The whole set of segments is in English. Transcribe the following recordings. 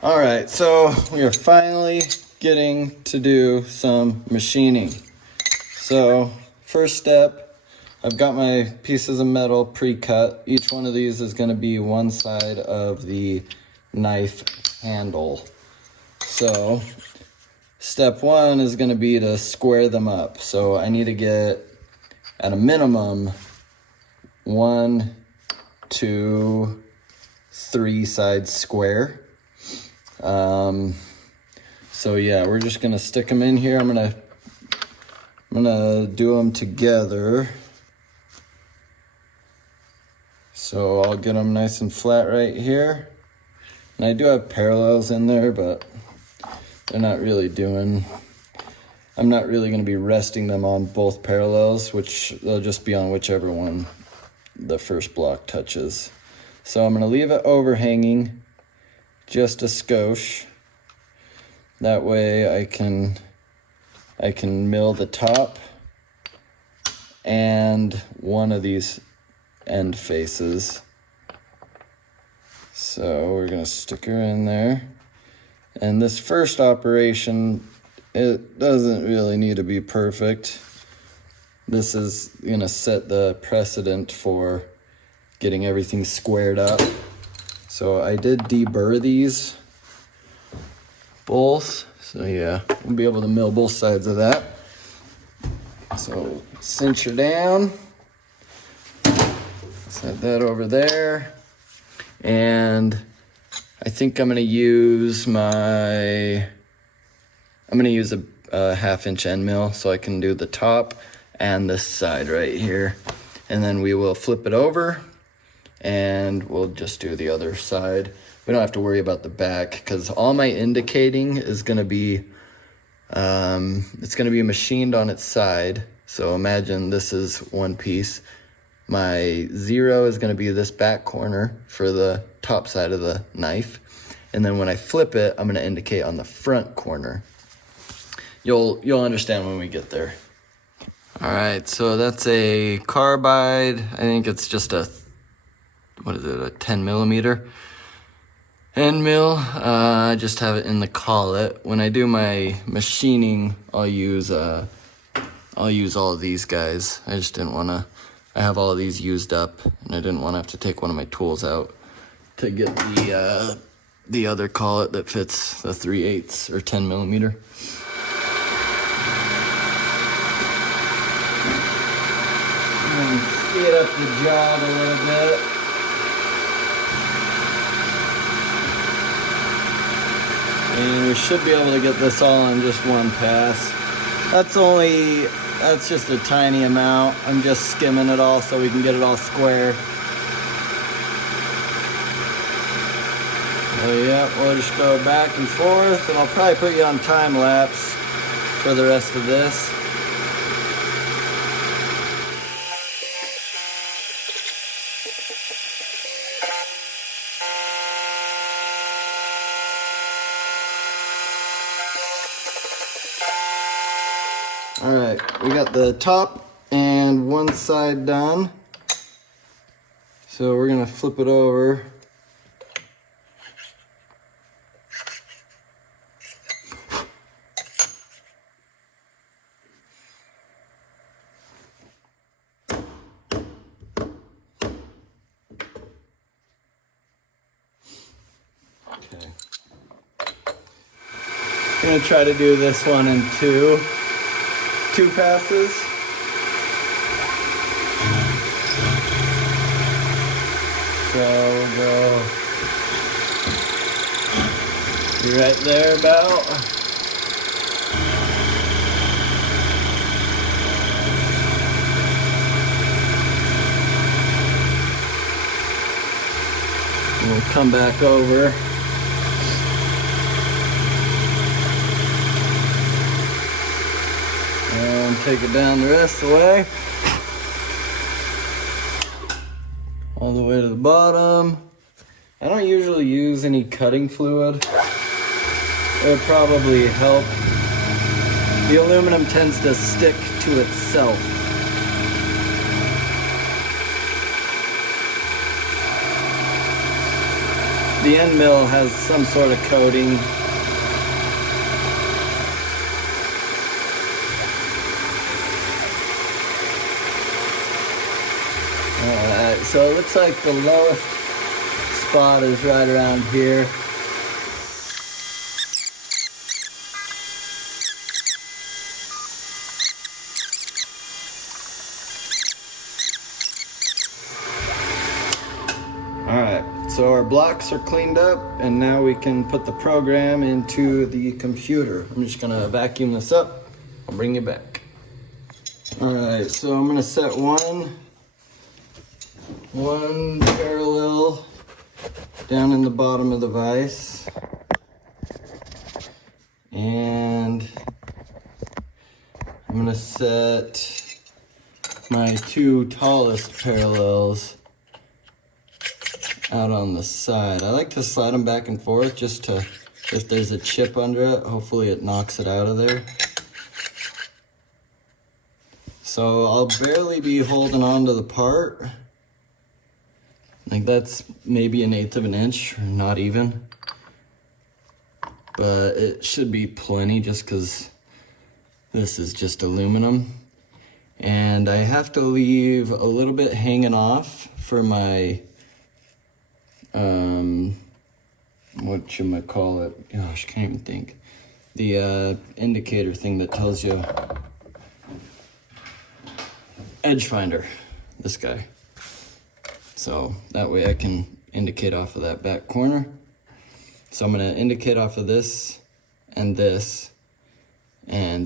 All right, so we are finally getting to do some machining. So first step, I've got my pieces of metal pre-cut. Each one of these is going to be one side of the knife handle. So step one is going to be to square them up. So I need to get at a minimum 1, 2, 3 sides square. So yeah, we're just gonna stick them in here. I'm gonna do them together. So I'll get them nice and flat right here. And I do have parallels in there, but they're not really doing, I'm not really gonna be resting them on both parallels, which they'll just be on whichever one the first block touches. So I'm gonna leave it overhanging just a skosh. That way I can mill the top and one of these end faces. So we're gonna stick her in there. And this first operation, it doesn't really need to be perfect. This is gonna set the precedent for getting everything squared up. So I did deburr these both. So yeah, we'll be able to mill both sides of that. So cinch her down. Set that over there. And I think I'm gonna use a 1/2-inch end mill so I can do the top and this side right here. And then we will flip it over and we'll just do the other side. We don't have to worry about the back because all my indicating is gonna be, it's gonna be machined on its side. So imagine this is one piece. My 0 is gonna be this back corner for the top side of the knife. And then when I flip it, I'm gonna indicate on the front corner. You'll understand when we get there. All right, so that's a carbide. I think it's just a 10 millimeter end mill. I just have it in the collet. When I do my machining, I'll use all of these guys. I just didn't want to, I have all of these used up and I didn't want to have to take one of my tools out to get the other collet that fits the 3/8 or 10 millimeter. And speed up the job a little bit. And we should be able to get this all in just one pass. That's just a tiny amount. I'm just skimming it all so we can get it all square. So yeah, we'll just go back and forth, and I'll probably put you on time lapse for the rest of this. All right, we got the top and one side done. So we're gonna flip it over. Okay. I'm gonna try to do this one in two passes. So we'll go right there about. We'll come back over. And take it down the rest of the way. All the way to the bottom. I don't usually use any cutting fluid. It would probably help. The aluminum tends to stick to itself. The end mill has some sort of coating. Alright, so it looks like the lowest spot is right around here. Alright, so our blocks are cleaned up and now we can put the program into the computer. I'm just gonna vacuum this up. I'll bring you back. Alright, so I'm gonna set one parallel down in the bottom of the vise. And I'm gonna set my two tallest parallels out on the side. I like to slide them back and forth just to, if there's a chip under it, hopefully it knocks it out of there. So I'll barely be holding on to the part. Like that's maybe 1/8 of an inch, or not even. But it should be plenty just because this is just aluminum. And I have to leave a little bit hanging off for my whatchamacallit, gosh, can't even think. The indicator thing that tells you, edge finder, this guy. So that way I can indicate off of that back corner. So I'm gonna indicate off of this and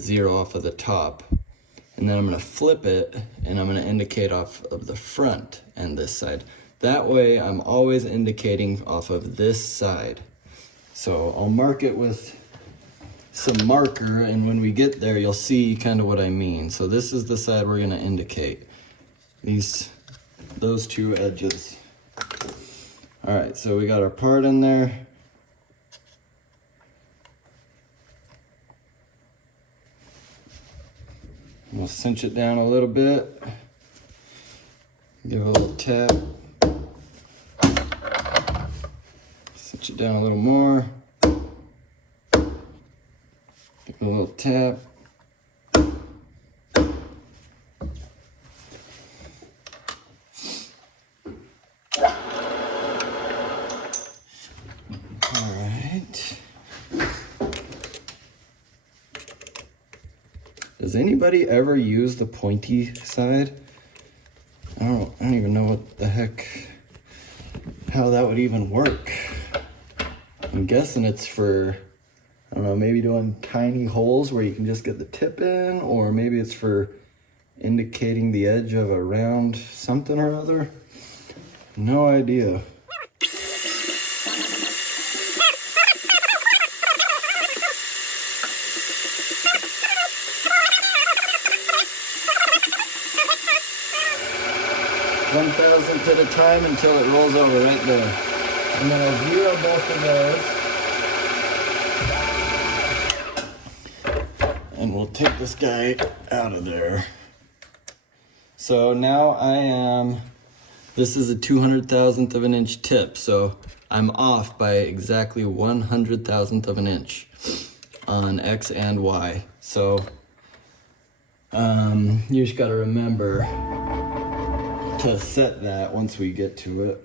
0 off of the top. And then I'm gonna flip it and I'm gonna indicate off of the front and this side. That way I'm always indicating off of this side. So I'll mark it with some marker, and when we get there you'll see kind of what I mean. So this is the side we're gonna indicate. Those two edges. All right, so we got our part in there. We'll cinch it down a little bit. Give it a little tap. Cinch it down a little more. Give it a little tap. All right. Does anybody ever use the pointy side? I don't even know what the heck, how that would even work. I'm guessing it's for, I don't know, maybe doing tiny holes where you can just get the tip in, or maybe it's for indicating the edge of a round something or other. No idea. One thousandth at a time until it rolls over right there. And then I'll zero both of those. And we'll take this guy out of there. So now this is a 200,000th of an inch tip. So I'm off by exactly 100,000th of an inch on X and Y. So you just gotta remember to set that once we get to it.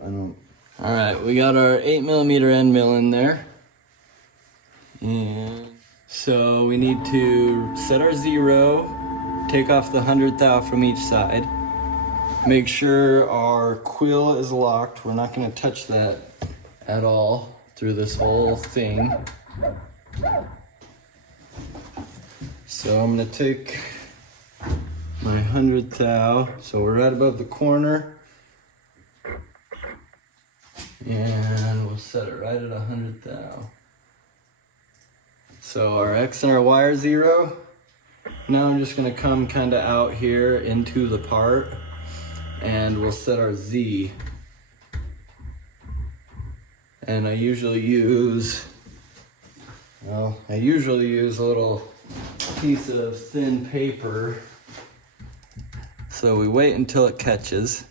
All right, we got our 8mm end mill in there. And so we need to set our 0, take off the 100th from each side. Make sure our quill is locked. We're not gonna touch that at all through this whole thing. So I'm gonna take my 100th thou, so we're right above the corner, and we'll set it right at 100th thou. So our X and our Y are 0. Now I'm just gonna come kind of out here into the part, and we'll set our Z. And I usually use a little piece of thin paper. So we wait until it catches.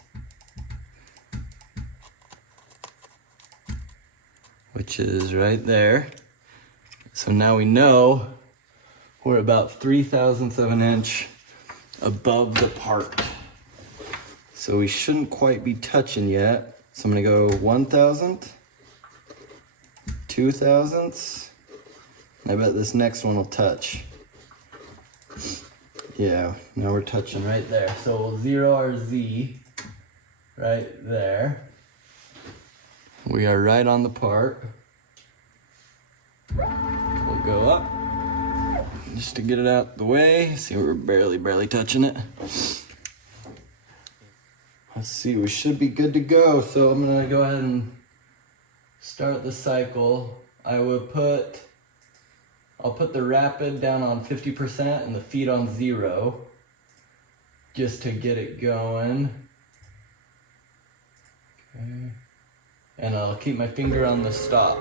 which is right there. So now we know we're about 3/1000 of an inch above the part. So we shouldn't quite be touching yet. So I'm gonna go 1/1000, 2/1000. I bet this next one will touch. Yeah, now we're touching right there. So we'll zero our Z right there. We are right on the part. We'll go up just to get it out the way. See, we're barely touching it. Let's see, we should be good to go. So I'm gonna go ahead and start the cycle. I'll put the rapid down on 50% and the feed on 0, just to get it going. Okay. And I'll keep my finger on the stop.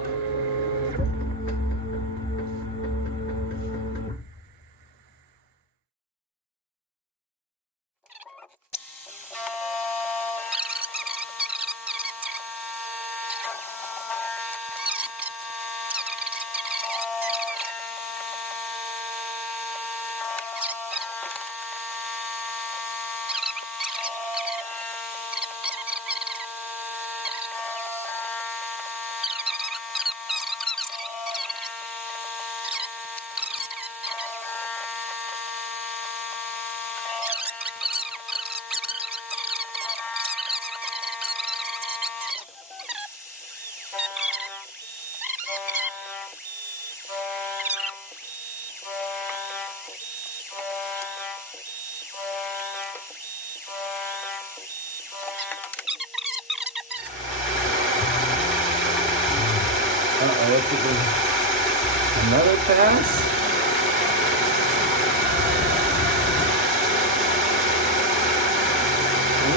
Another pass.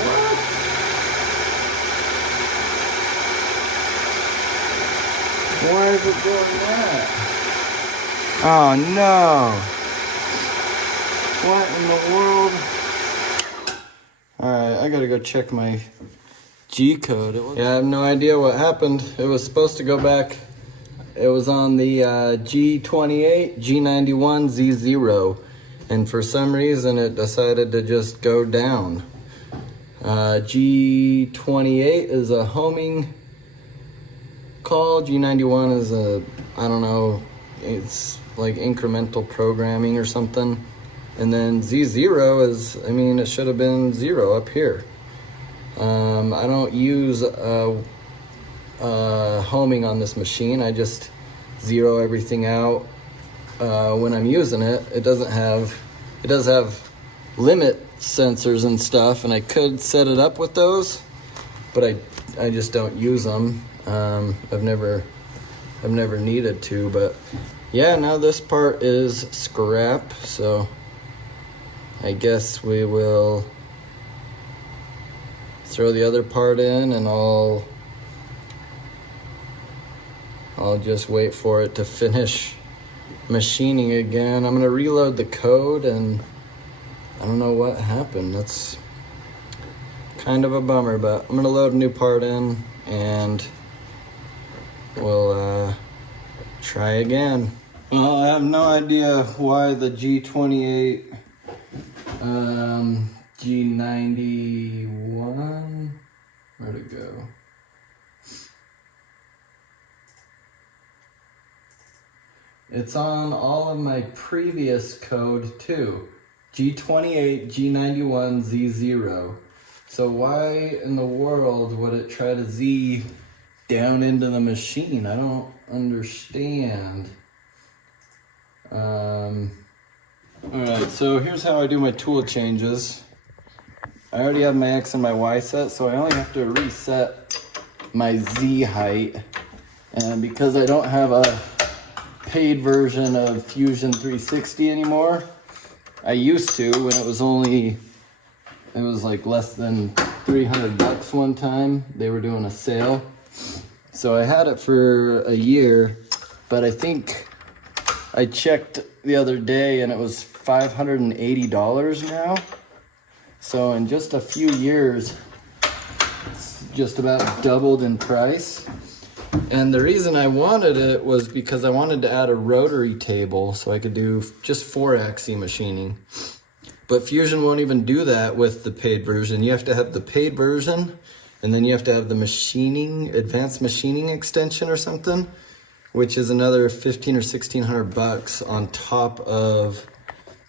What? Why is it doing that? Oh no. What in the world? Alright, I gotta go check my G-code. Yeah, I have no idea what happened. It was supposed to go back. It was on the G28, G91, Z0. And for some reason it decided to just go down. G28 is a homing call. G91 is a, I don't know, it's like incremental programming or something. And then Z0 is, I mean, it should have been 0 up here. I don't use homing on this machine. I just zero everything out when I'm using it. It does have limit sensors and stuff, and I could set it up with those, but I just don't use them. I've never needed to, but yeah, now this part is scrap, so I guess we will throw the other part in, and I'll just wait for it to finish machining again. I'm gonna reload the code, and I don't know what happened. That's kind of a bummer, but I'm gonna load a new part in and we'll try again. Well, I have no idea why the G28 G91, where'd it go? It's on all of my previous code too. G28, G91, Z0. So why in the world would it try to Z down into the machine? I don't understand. Alright, so here's how I do my tool changes. I already have my X and my Y set, so I only have to reset my Z height. And because I don't have a paid version of Fusion 360 anymore, I used to when it was like less than $300 one time. They were doing a sale. So I had it for a year, but I think I checked the other day and it was $580 now. So in just a few years, it's just about doubled in price. And the reason I wanted it was because I wanted to add a rotary table so I could do just 4-axis machining. But Fusion won't even do that with the paid version. You have to have the paid version, and then you have to have the machining, advanced machining extension or something, which is another $1,500 or $1,600 on top of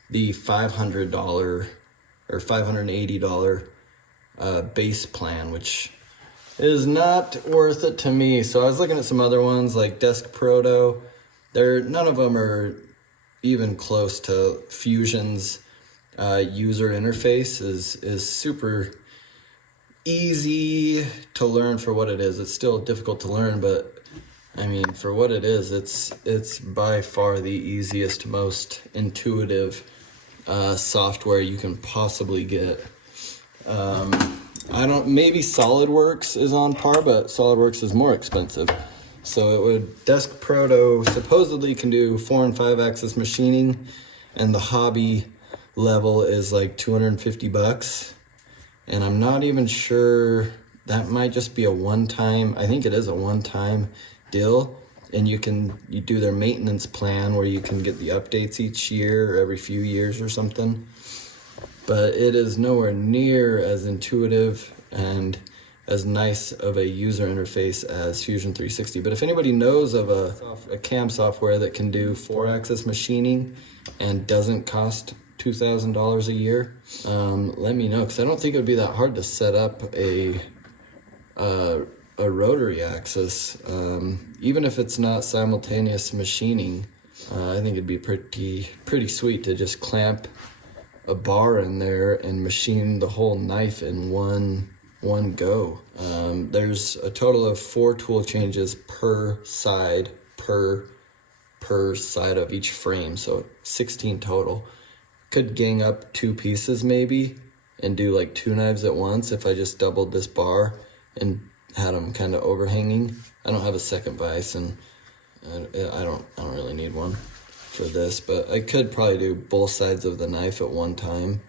the $500 or $580 base plan, which is not worth it to me. So I was looking at some other ones like Desk Proto. None of them are even close to Fusion's user interface. Is super easy to learn for what it is. It's still difficult to learn, but I mean, for what it is, it's by far the easiest, most intuitive software you can possibly get. Maybe SolidWorks is on par, but SolidWorks is more expensive. So it would, Desk Proto supposedly can do 4 and 5-axis machining, and the hobby level is like $250. And I'm not even sure, that might just be a one-time, I think it is a one-time deal. And you do their maintenance plan where you can get the updates each year or every few years or something. But it is nowhere near as intuitive and as nice of a user interface as Fusion 360. But if anybody knows of a CAM software that can do 4-axis machining and doesn't cost $2,000 a year, let me know, because I don't think it would be that hard to set up a rotary axis. Even if it's not simultaneous machining, I think it'd be pretty sweet to just clamp a bar in there and machine the whole knife in one go. There's a total of 4 tool changes per side of each frame, so 16 total. Could gang up 2 pieces maybe and do like 2 knives at once if I just doubled this bar and had them kind of overhanging. I don't have a second vise, and I don't really need one for this, but I could probably do both sides of the knife at one time.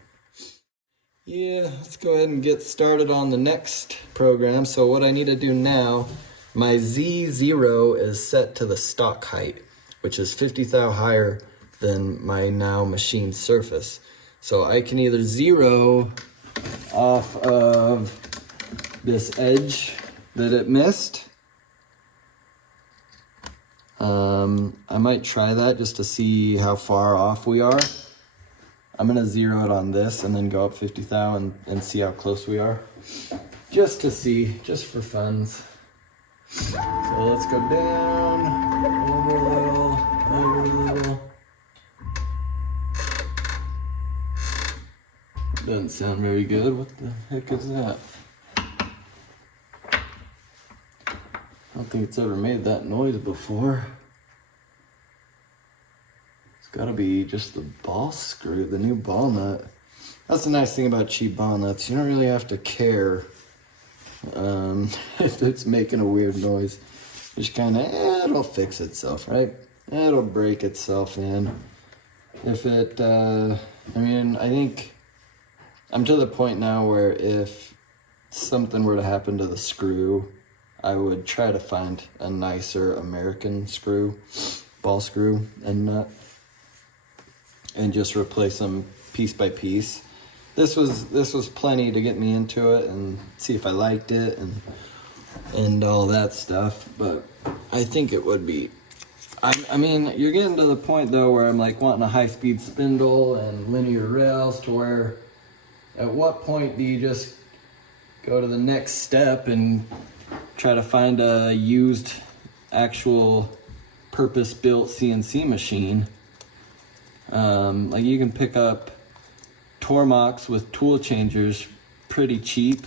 Yeah, let's go ahead and get started on the next program. So what I need to do now, my Z0 is set to the stock height, which is 50 thou higher than my now machined surface. So I can either zero off of this edge that it missed. I might try that just to see how far off we are. I'm gonna zero it on this and then go up 50 thou and see how close we are. Just to see, just for funs. So let's go down, over a little. Doesn't sound very good. What the heck is that? I don't think it's ever made that noise before. It's gotta be just the ball screw, the new ball nut. That's the nice thing about cheap ball nuts. You don't really have to care if it's making a weird noise. Just kinda, it'll fix itself, right? It'll break itself in. If it, I think I'm to the point now where if something were to happen to the screw, I would try to find a nicer American screw, ball screw and nut, and just replace them piece by piece. This was plenty to get me into it and see if I liked it and all that stuff. But I think it would be, I mean, you're getting to the point though where I'm like wanting a high-speed spindle and linear rails, to where at what point do you just go to the next step and try to find a used, actual purpose-built CNC machine? Like you can pick up Tormox with tool changers pretty cheap.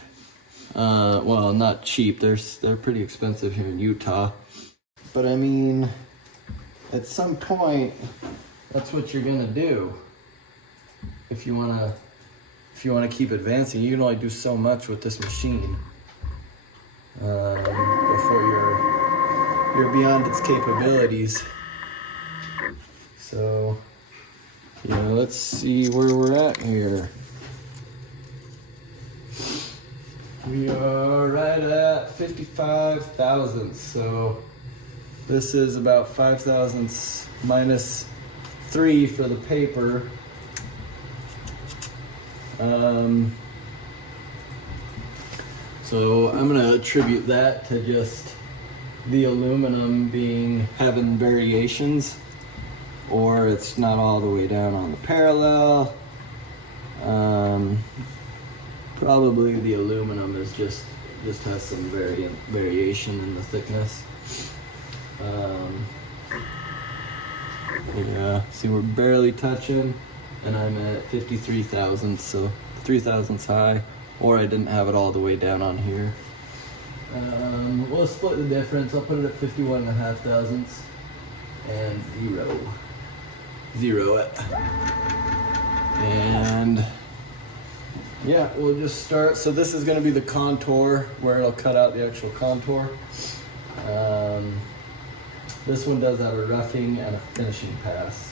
Well, not cheap, they're pretty expensive here in Utah. But I mean, at some point, that's what you're gonna do. If you wanna keep advancing, you can only do so much with this machine before you're beyond its capabilities. So, yeah, let's see where we're at here. We are right at 55 thousandths, so This is about 5 thousandths minus 3 for the paper. So I'm gonna attribute that to just the aluminum having variations, or it's not all the way down on the parallel. Probably the aluminum is just has some variation in the thickness. Yeah, see, we're barely touching, and I'm at 53 thousandths, so 3 thousandths high, or I didn't have it all the way down on here. We'll split the difference. I'll put it at 51.5 thousandths and zero it. And yeah, we'll just start. So this is going to be the contour where it'll cut out the actual contour. This one does have a roughing and a finishing pass.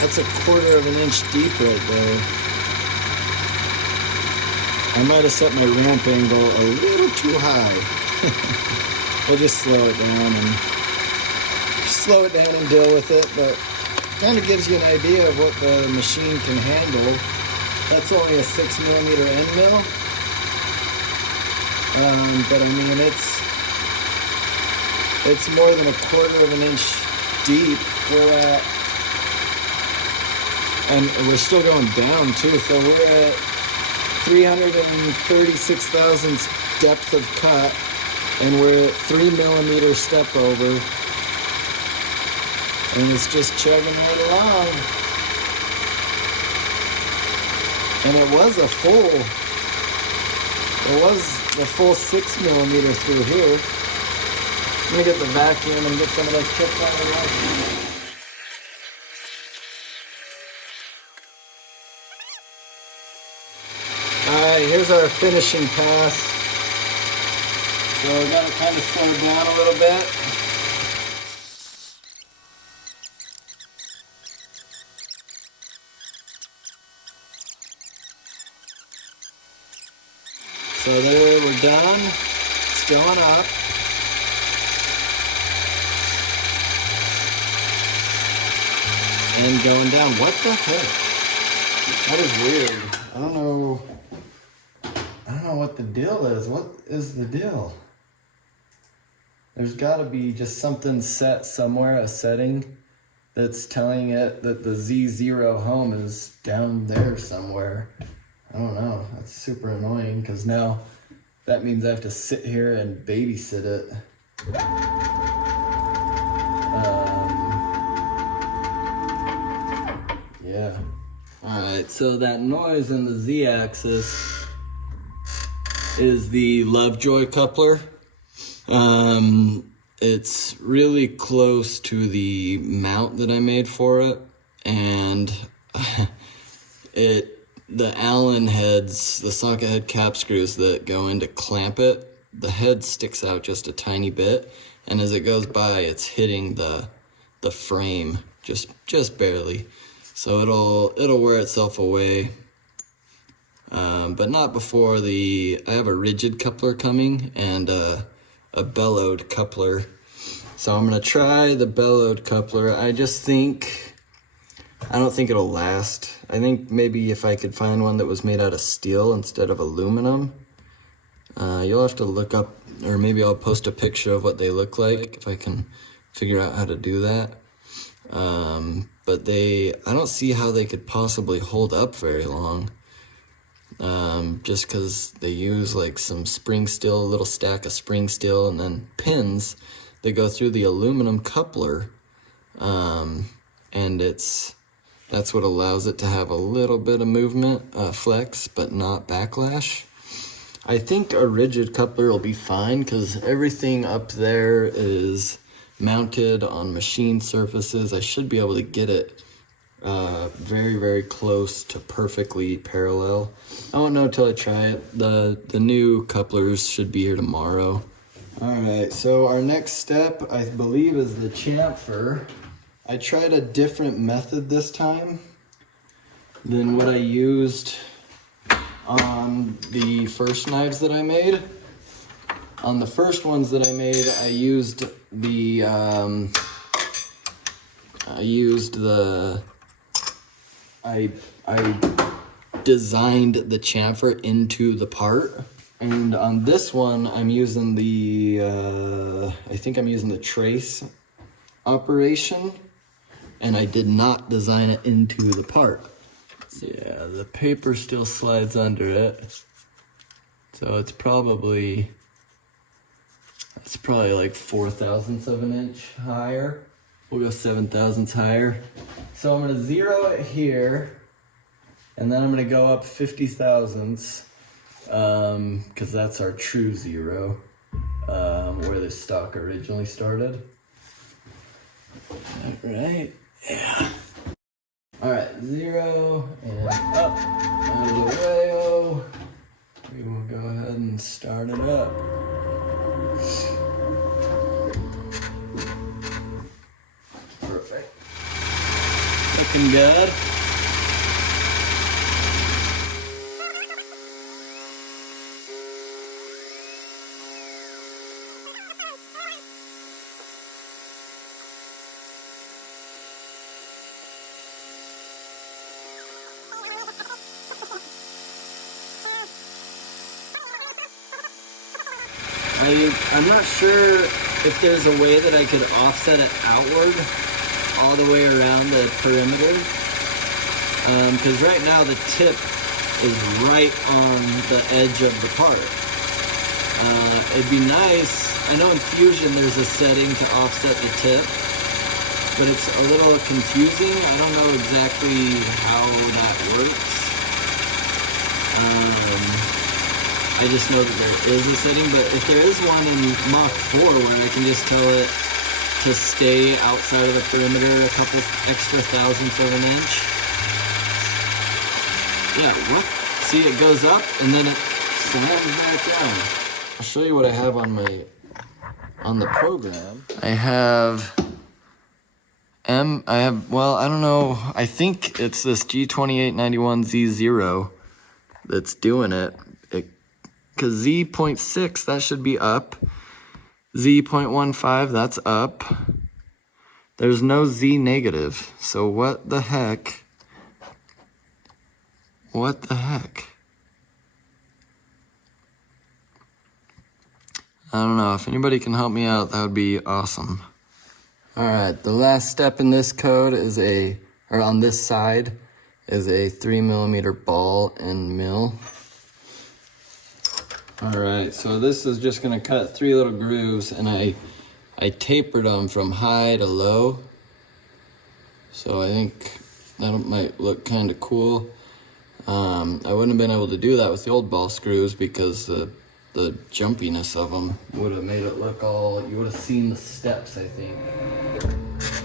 That's a 1/4 of an inch deep right there. I might have set my ramp angle a little too high. We'll just slow it down and deal with it, but kind of gives you an idea of what the machine can handle. That's only a 6mm end mill, but I mean it's more than a 1/4 of an inch deep. And we're still going down too, so we're at 336 thousandths depth of cut, and we're at 3mm step over, and it's just chugging right along. And it was the full 6mm through here. Let me get the vacuum and get some of those chips out of the way. Alright, here's our finishing pass. So we gotta kind of slow it down a little bit. So there, we're done. It's going up. And going down. What the heck? That is weird. I don't know what the deal is. What is the deal? There's got to be just something set somewhere, a setting that's telling it that the Z0 home is down there somewhere. I don't know. That's super annoying because now that means I have to sit here and babysit it. Yeah. Alright, so that noise in the Z-axis is the Lovejoy coupler. It's really close to the mount that I made for it, and the Allen heads, the socket head cap screws that go in to clamp it, the head sticks out just a tiny bit, and as it goes by, it's hitting the frame just barely. So it'll wear itself away. But not before I have a rigid coupler coming and a bellowed coupler. So I'm gonna try the bellowed coupler. I don't think it'll last. I think maybe if I could find one that was made out of steel instead of aluminum. You'll have to look up, or maybe I'll post a picture of what they look like if I can figure out how to do that. But I don't see how they could possibly hold up very long. Just because they use like some spring steel, a little stack of spring steel, and then pins that go through the aluminum coupler. And that's what allows it to have a little bit of movement, flex, but not backlash. I think a rigid coupler will be fine because everything up there is mounted on machine surfaces. I should be able to get it very, very close to perfectly parallel. I won't know until I try it. The new couplers should be here tomorrow. Alright, so our next step, I believe, is the chamfer. I tried a different method this time than what I used on the first knives that I made. On the first ones that I made, I designed the chamfer into the part. And on this one, I'm using I think I'm using the trace operation, and I did not design it into the part. Yeah, the paper still slides under it. So it's probably like 4/1000ths of an inch higher. We'll go 7/1000ths higher. So I'm gonna zero it here, and then I'm gonna go up 50/1000ths, because that's our true zero, where the stock originally started. Right? Yeah. All right, 0 and up, out of the way. We will go ahead and start it up. Perfect. Looking good. I'm not sure if there's a way that I could offset it outward all the way around the perimeter, because right now the tip is right on the edge of the part. It'd be nice, I know in Fusion there's a setting to offset the tip, but it's a little confusing. I don't know exactly how that works. I just know that there is a setting, but if there is one in Mach 4 where I can just tell it to stay outside of the perimeter a couple extra thousandths of an inch. Yeah, what? See, it goes up and then it slams back down. I'll show you what I have on the program. I have, well, I don't know, I think it's this G2891Z0 that's doing it. Because Z.6, that should be up. Z.15, that's up. There's no Z negative. So what the heck? What the heck? I don't know. If anybody can help me out, that would be awesome. All right, the last step in this code is on this side, is a 3mm ball and mill. All right, so this is just gonna cut 3 little grooves, and I tapered them from high to low. So I think that might look kind of cool. I wouldn't have been able to do that with the old ball screws because the jumpiness of them would have made it look you would have seen the steps, I think.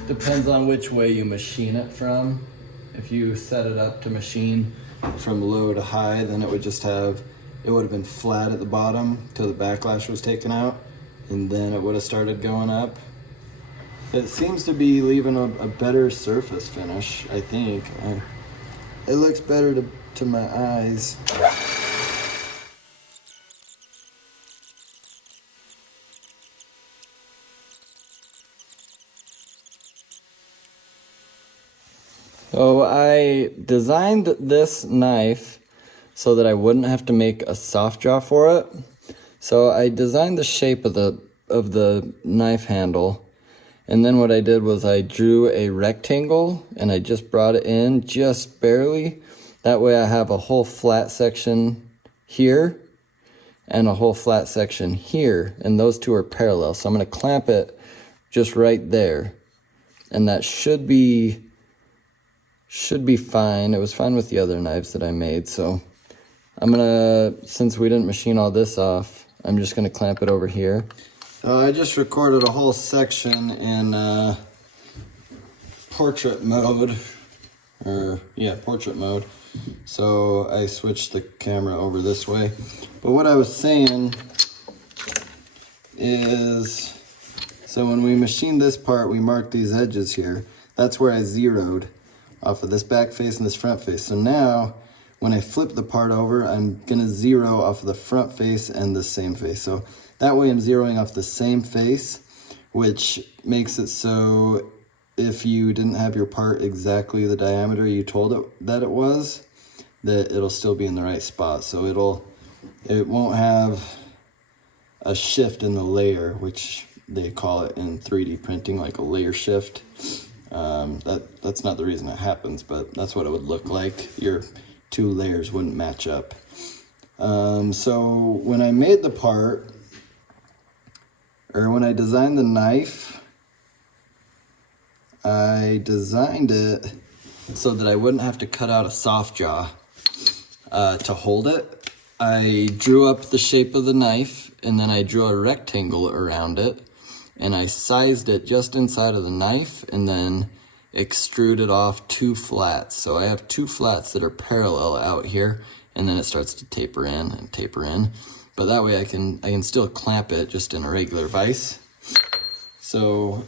Depends on which way you machine it from. If you set it up to machine from low to high, then it would have been flat at the bottom till the backlash was taken out, and then it would have started going up. It seems to be leaving a better surface finish, I think. It looks better to my eyes. So I designed this knife so that I wouldn't have to make a soft draw for it. So I designed the shape of the knife handle, and then what I did was I drew a rectangle and I just brought it in just barely. That way I have a whole flat section here and a whole flat section here, and those two are parallel. So I'm gonna clamp it just right there, and that should be fine. It was fine with the other knives that I made, so I'm gonna, since we didn't machine all this off, I'm just gonna clamp it over here. I just recorded a whole section in portrait mode, portrait mode. So I switched the camera over this way. But what I was saying is, so when we machined this part, we marked these edges here. that's where I zeroed off of this back face and this front face. So now when I flip the part over, I'm gonna zero off of the front face and the same face. So that way I'm zeroing off the same face, which makes it so if you didn't have your part exactly the diameter you told it that it was, that it'll still be in the right spot. So it won't have a shift in the layer, which they call it in 3D printing, like a layer shift. That's not the reason it happens, but that's what it would look like. Your two layers wouldn't match up. So when I made the part, or when I designed the knife, I designed it so that I wouldn't have to cut out a soft jaw to hold it. I drew up the shape of the knife, and then I drew a rectangle around it, and I sized it just inside of the knife, and then extruded off 2 flats. So I have 2 flats that are parallel out here, and then it starts to taper in and taper in. But that way I can still clamp it just in a regular vise. So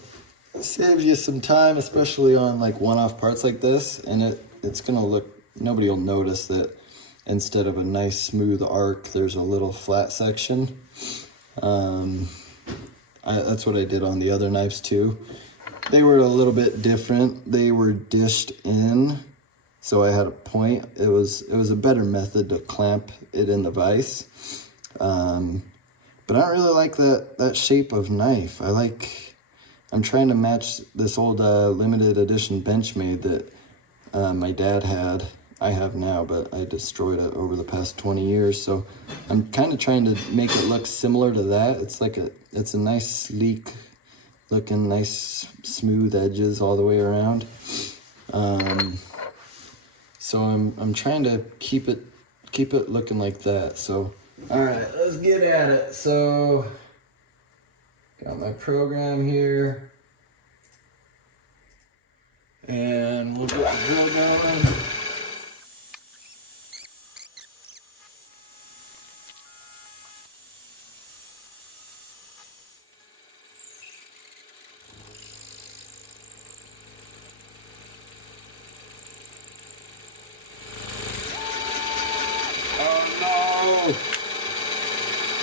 it saves you some time, especially on like one-off parts like this, and it's gonna look, nobody will notice that instead of a nice smooth arc, there's a little flat section. That's what I did on the other knives too. They were a little bit different. They were dished in, so I had a point. It was a better method to clamp it in the vise. But I don't really like that shape of knife. I'm trying to match this old limited edition Benchmade that my dad had. I have now, but I destroyed it over the past 20 years. So I'm kind of trying to make it look similar to that. It's a nice sleek looking, nice smooth edges all the way around. So I'm trying to keep it looking like that. So all right, let's get at it. So got my program here, and we'll get the drill going.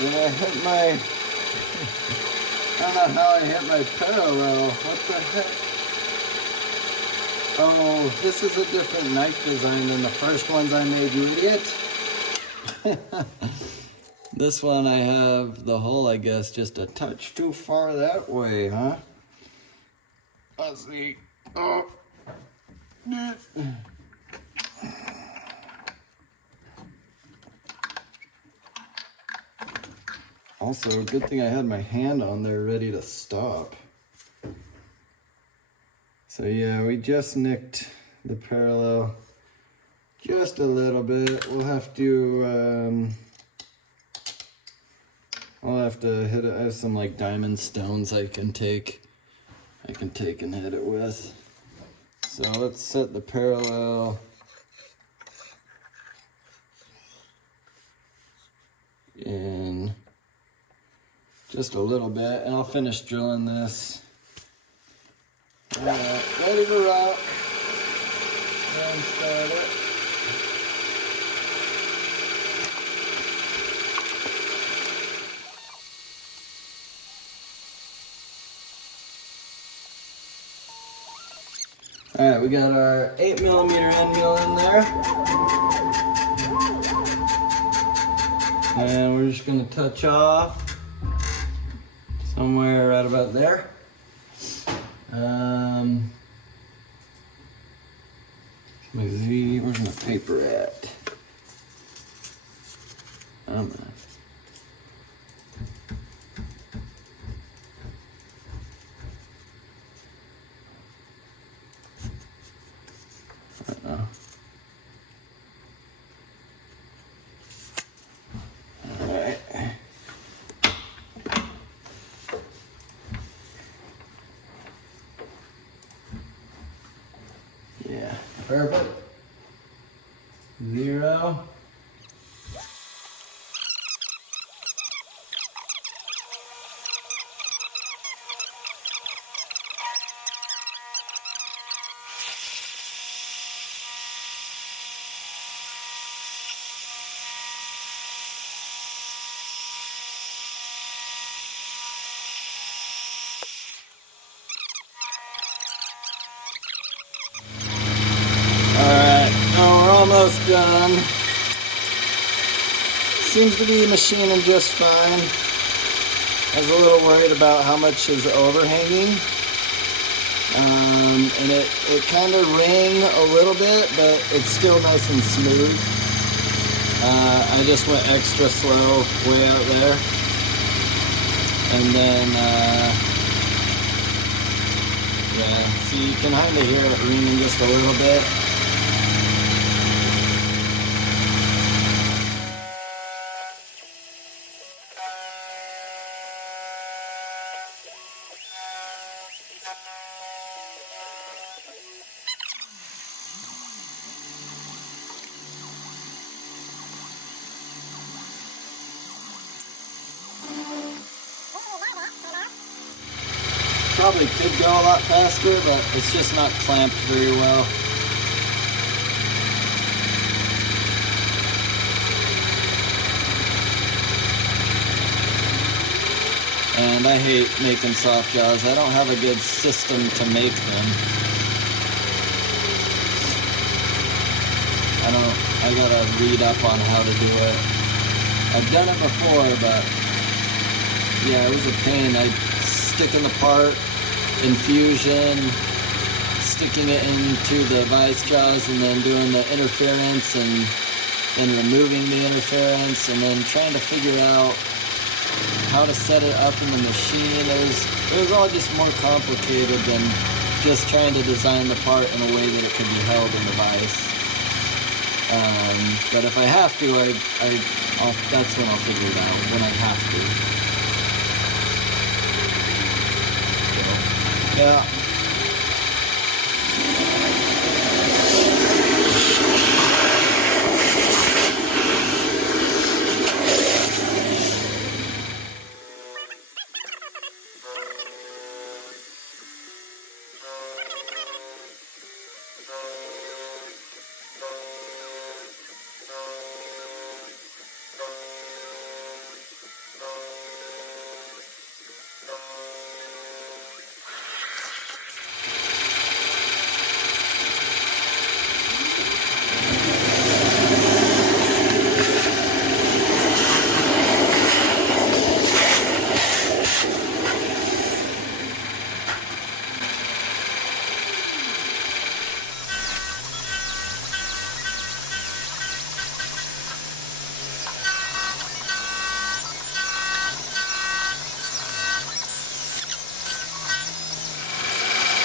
Did I hit my, I don't know how I hit my parallel. What the heck? Oh, this is a different knife design than the first ones I made, you idiot. This one I have the hull, I guess, just a touch too far that way, huh? Let's see. Oh. Also, good thing I had my hand on there ready to stop. So yeah, we just nicked the parallel just a little bit. We'll have to, I'll have to hit it. I have some like diamond stones I can take and hit it with. So let's set the parallel in just a little bit, and I'll finish drilling this. Alright, ready to rock. And start it. Alright, we got our 8mm end mill in there. And we're just going to touch off somewhere right about there. My Z, where's my paper at? I don't know. Alright. Yeah, perfect. 0. almost done. Seems to be machining just fine. I was a little worried about how much is overhanging. And it kind of rang a little bit, but it's still nice and smooth. I just went extra slow way out there. And then, yeah, so you can kind of hear it ringing just a little bit. Probably could go a lot faster, but it's just not clamped very well. And I hate making soft jaws. I don't have a good system to make them. I gotta read up on how to do it. I've done it before, but yeah, it was a pain. I sticking the part, infusion, sticking it into the vice jaws, and then doing the interference and removing the interference, and then trying to figure out how to set it up in the machine. It was all just more complicated than just trying to design the part in a way that it could be held in the vice. But if I have to, that's when I'll figure it out, when I have to. Yeah.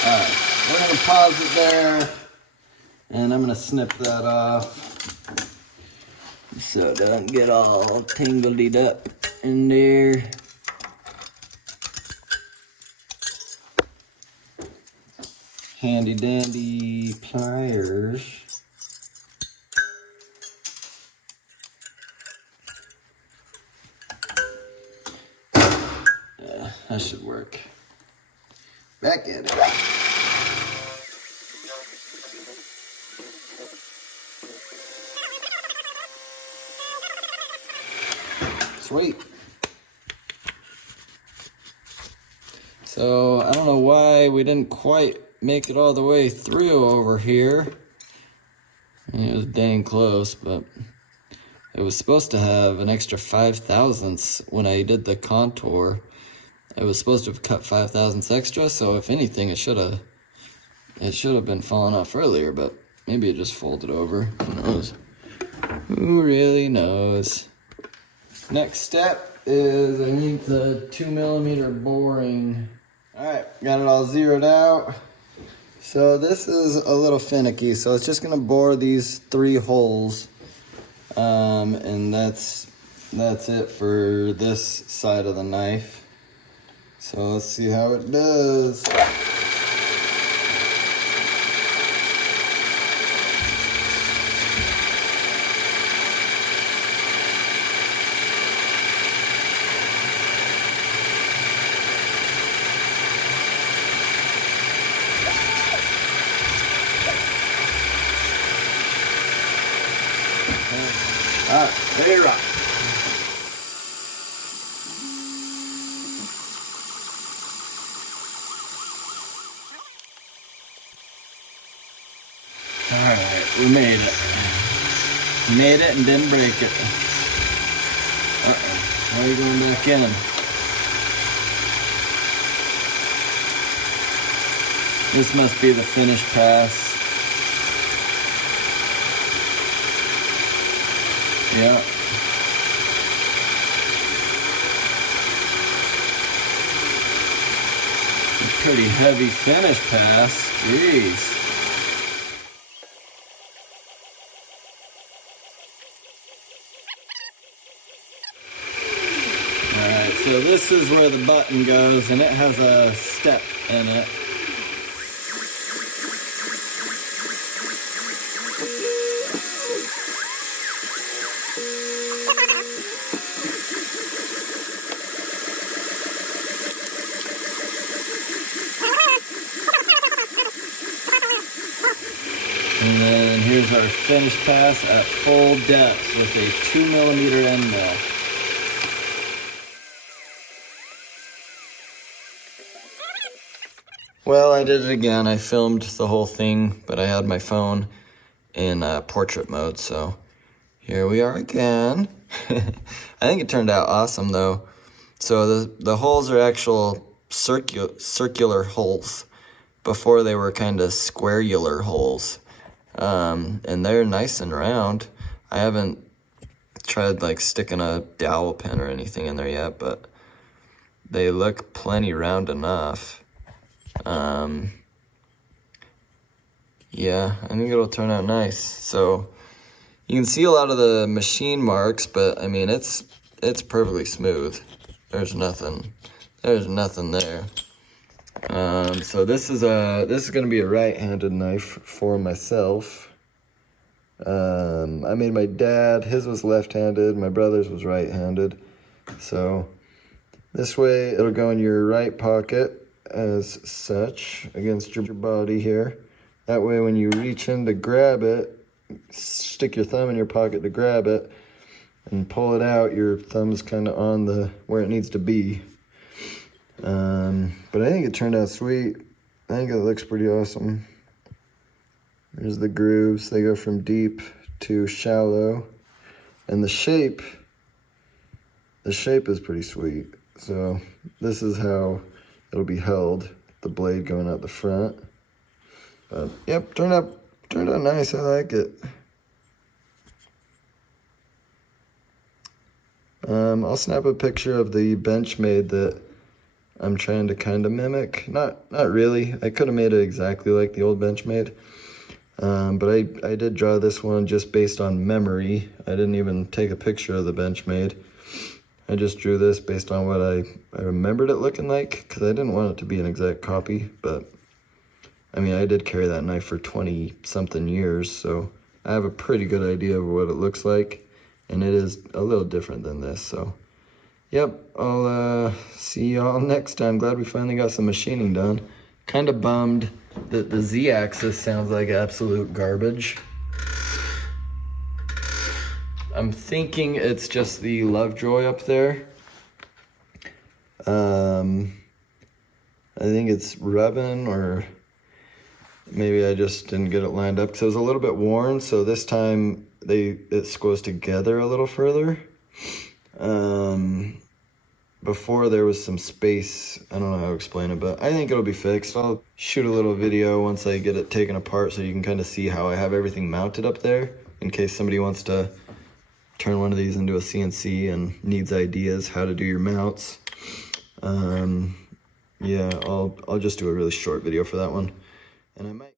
Alright, we're going to pause it there, and I'm going to snip that off so it doesn't get all tangled up in there. Handy dandy pliers. Yeah, that should work. Back at it. Sweet. So I don't know why we didn't quite make it all the way through over here. It was dang close, but it was supposed to have an extra 5/1000ths when I did the contour. It was supposed to have cut 5/1000ths extra, so if anything, it should have been falling off earlier, but maybe it just folded over. Who knows? Who really knows? Next step is I need the 2mm boring. Alright, got it all zeroed out. So this is a little finicky, so it's just gonna bore these 3 holes. And that's it for this side of the knife. So let's see how it does. Alright, there you rock. Alright, we made it. Made it and didn't break it. Uh-oh. Why are you going back in? This must be the finish pass. Yeah. A pretty heavy finish pass. Jeez. Alright, so this is where the button goes, and it has a step in it. And then here's our finish pass at full depth with a 2mm end mill. Well, I did it again. I filmed the whole thing, but I had my phone in portrait mode, so here we are again. I think it turned out awesome though. So the holes are actual circular holes. Before they were kind of squarular holes. And they're nice and round. I haven't tried like sticking a dowel pin or anything in there yet, but they look plenty round enough. Yeah, I think it'll turn out nice. So you can see a lot of the machine marks, but I mean it's perfectly smooth. There's nothing there. So this is gonna be a right-handed knife for myself. I made my dad, his was left-handed, my brother's was right-handed. So this way it'll go in your right pocket as such against your body here. That way when you reach in to grab it, stick your thumb in your pocket to grab it and pull it out, your thumb's kind of on where it needs to be. But I think it turned out sweet. I think it looks pretty awesome. There's the grooves. They go from deep to shallow. And the shape is pretty sweet. So this is how it'll be held, the blade going out the front. But yep, turned out nice. I like it. I'll snap a picture of the Benchmade that I'm trying to kind of mimic. Not really. I could have made it exactly like the old Benchmade. But I did draw this one just based on memory. I didn't even take a picture of the Benchmade. I just drew this based on what I remembered it looking like, because I didn't want it to be an exact copy. But I mean, I did carry that knife for 20-something years, so I have a pretty good idea of what it looks like. And it is a little different than this, so yep, I'll see y'all next time. Glad we finally got some machining done. Kind of bummed that the Z-axis sounds like absolute garbage. I'm thinking it's just the Lovejoy up there. I think it's rubbing, or maybe I just didn't get it lined up because it was a little bit worn, so this time it goes together a little further. Before there was some space. I don't know how to explain it, but I think it'll be fixed. I'll shoot a little video once I get it taken apart so you can kind of see how I have everything mounted up there in case somebody wants to turn one of these into a CNC and needs ideas how to do your mounts. Yeah, I'll just do a really short video for that one. And I might